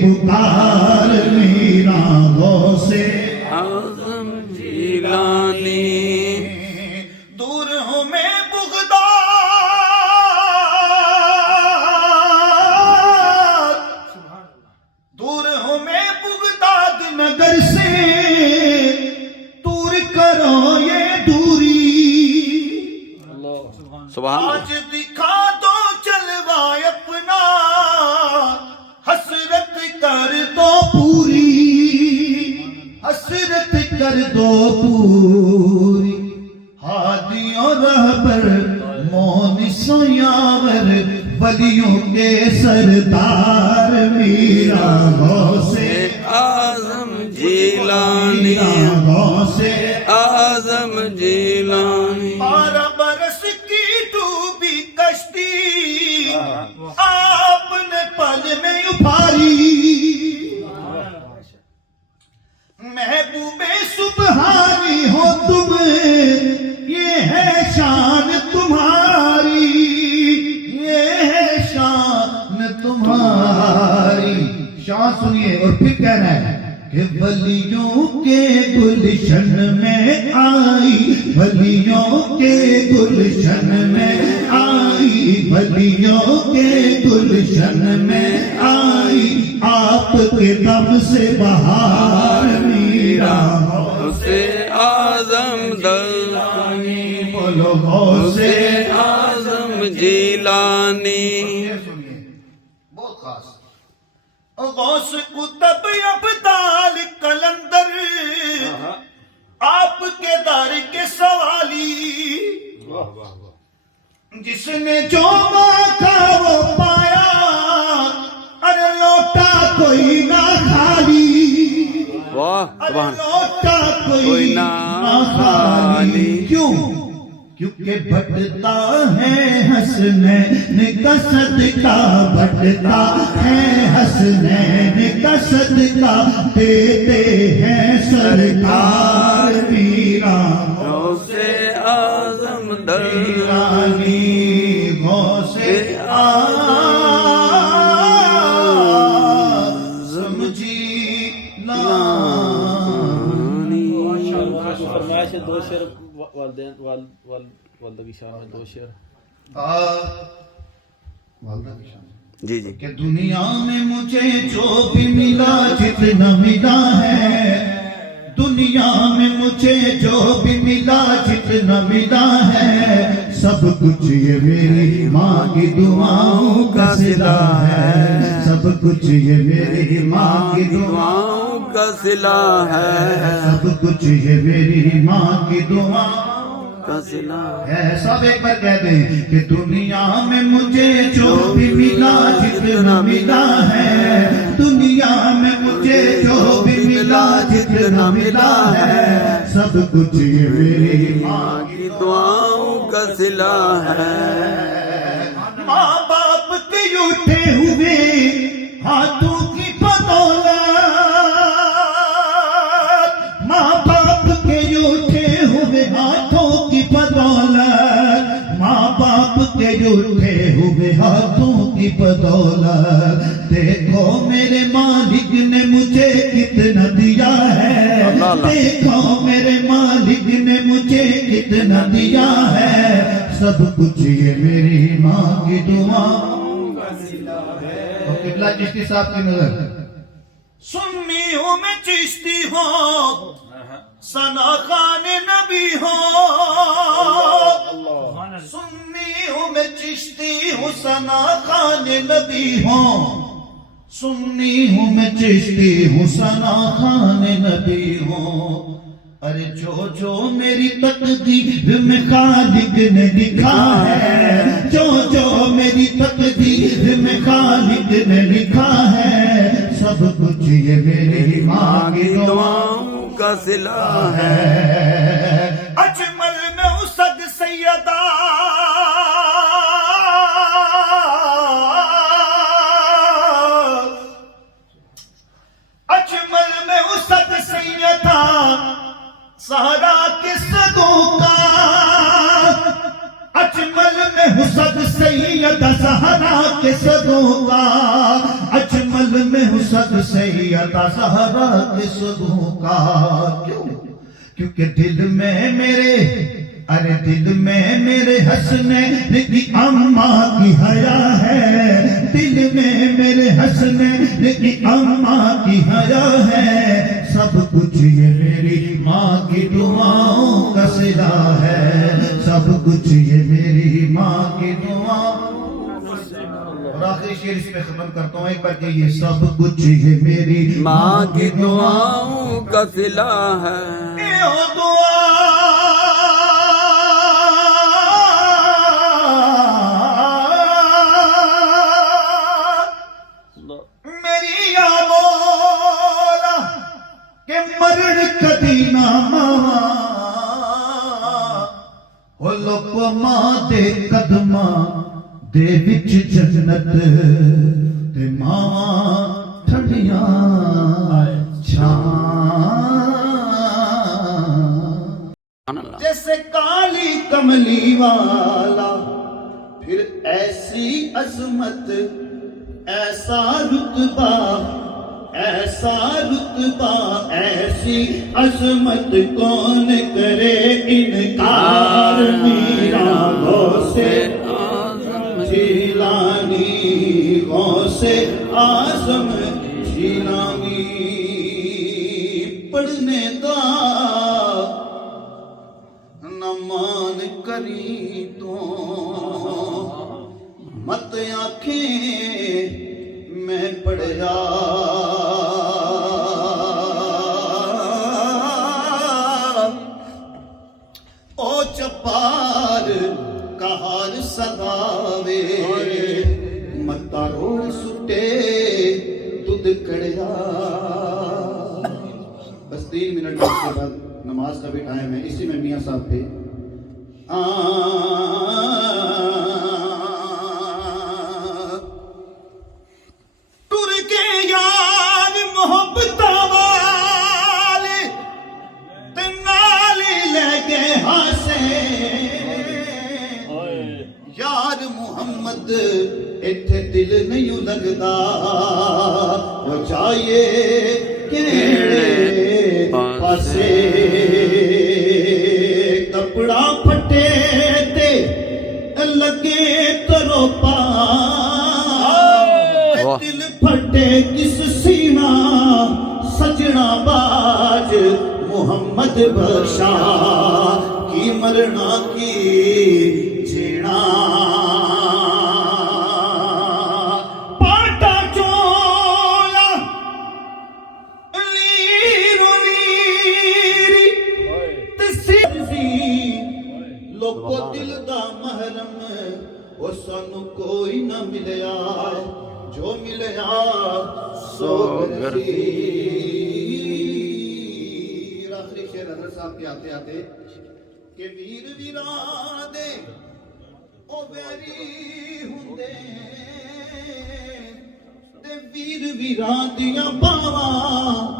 پکار میرا غوث اعظم جیلانی دور ہوں میں بغداد، دور ہوں میں بغداد نگر سے، دور کرو یہ دوری، سبحان اللہ۔ آج دکھا دو جلوہ اپنا، حسرت کر دو پوری، حسرت کر دو پوری، ہادی اور رہبر مونس و یاور ولیوں کے سردار میرا غوث اعظم جیلانی غوث اعظم جیلانی 12 برس کی ڈوبی کشتی آپ نے پل میں ابھاری، محبوب سبحانی ہو تم، یہ ہے شان تمہاری، یہ ہے شان تمہاری۔ شان سنیے اور پھر کہنا ہے کہ ولیوں کے گلشن میں آئی، ولیوں کے گلشن میں آئی، ولیوں کے گلشن میں آئی، آپ کے دم سے بہار میرا غوث اعظم دلانی بولو غوث اعظم جیلانی بہت خاص غوث قطب ابدال قلندر، آپ کے دار کے سوالی، جس نے جو مانگا وہ پایا، ارے لوٹا کوئی نہ خالی، واہ ارے سبحان لوٹا کوئی کوئی نہ نہ خالی۔ کیوں؟ کیونکہ بٹتا ہے حسنین کا صدقہ، بٹتا ہے حسنین کا صدقہ، دیتے ہیں سرکار میرا غوث اعظم جیلانی، غوث اعظم جیلانی۔ فرمائش ہے 2 شعر والدین والدہ کی شان میں 2 شعر۔ والدہ کی شان جی جی کہ دنیا میں مجھے جو بھی ملا جتنا ملا ہے، دنیا میں مجھے جو بھی ملا جتنا ملا ہے، سب کچھ یہ میری ماں کی دعاؤں کا صلہ ہے، سب کچھ یہ میری ماں کی دعاؤں کا صلہ ہے، سب کچھ یہ میری ماں کی دعاؤں کا صلہ ہے۔ سب ایک بار کہتے ہیں کہ دنیا میں مجھے جو بھی ملا جتنا ملا ہے، دنیا میں مجھے جو بھی ملا جتنا ملا ہے، سب کچھ یہ میری ماں کی دعاؤں کا صلہ ہے۔ ماں باپ کے اٹھے ہوئے ہاتھوں کی بدولت، ماں باپ کے اٹھے ہوئے ہاتھوں کی بدولت، ماں باپ کے اٹھے ہوئے ہاتھوں کی بدولت، دیکھو میرے مالک نے مجھے کتنا دیا ہے، دیکھو میرے مالک نے مجھے کتنا دیا ہے، سب کچھ یہ میری ماں کی دعا کا صلہ ہے۔ اور قبلہ چشتی صاحب کی نظر، سنی ہوں میں چشتی ہوں، ثنا خان نبی ہوں، سنی ہوں میں چشتی ہوں، ثنا خان نبی ہوں، سنی ہوں میں چشتی ہوں، ثنا خان نبی ہوں، ارے جو جو میری تقدیر میں خالق نے لکھا ہے، جو جو میری تقدیر میں خالق نے لکھا ہے، سب کچھ یہ میری ماں کی دعاؤں کا صلہ ہے۔ اجمل میں اسد سیدہ، اجمل میں اسد سیدہ، سہرا کے صدوں کا، اجمل میں حسد سیدہ، سہرا کے صدوں کا، اجمل میں نسب سیدہ زہرا کے صدوں کا کیوں کیونکہ دل میں میرے ارے دل میں میرے حسنین کی اماں کی حیا ہے دل میں میرے حسنین کی اماں کی حیا ہے سب کچھ یہ میری ماں کی دعاؤں کا صلہ ہے سب کچھ یہ میری ماں کی دعاؤں اور آخری شعر اس پہ ختم کرتا ہوں ایک بار کہ یہ سب کچھ یہ میری ماں کی دعاؤں کا صلہ ہے یہ دعا میری یا مولا کہ مرن کدی نہ ماں او لوک ماں دے قدماں دے وچ جنت تے ماں ٹھنڈیاں چھاں جیسے کالی کملی والا پھر ایسی عظمت ایسا رتبہ ایسی عظمت کون کرے انکار میرا غوث جیلانی غوث اعظم جیلانی پڑھنے دا نمان کری تو مت آنکھیں میں پڑھیا او چپار کہار سداوے متا روڑ سٹے دودھ کڑیا بس 3 منٹ کے بعد نماز کا بھی ٹائم ہے اسی میں میاں صاحب تھے ٹر کے یار محبت والے تے نالی لے کے ہاسے یار محمد ایتھے دل نہیں لگدا وہ چاہیے کیڑے پاسے کپڑا پھٹے تے لگے کرو پا دل پھٹے کس سینہ سجنا باج محمد بخشا کی مرنا کی جینا پاٹا چولا لیرو لیری تسی لوکو دل دا محرم وہ سانو کوئی نہ ملیا جو ملیا سو گرسی آخری شعر حضرت صاحب کے آتے آتے کہ ویر ویران دے او ویری ہوندے تے ویر ویران دیاں باواں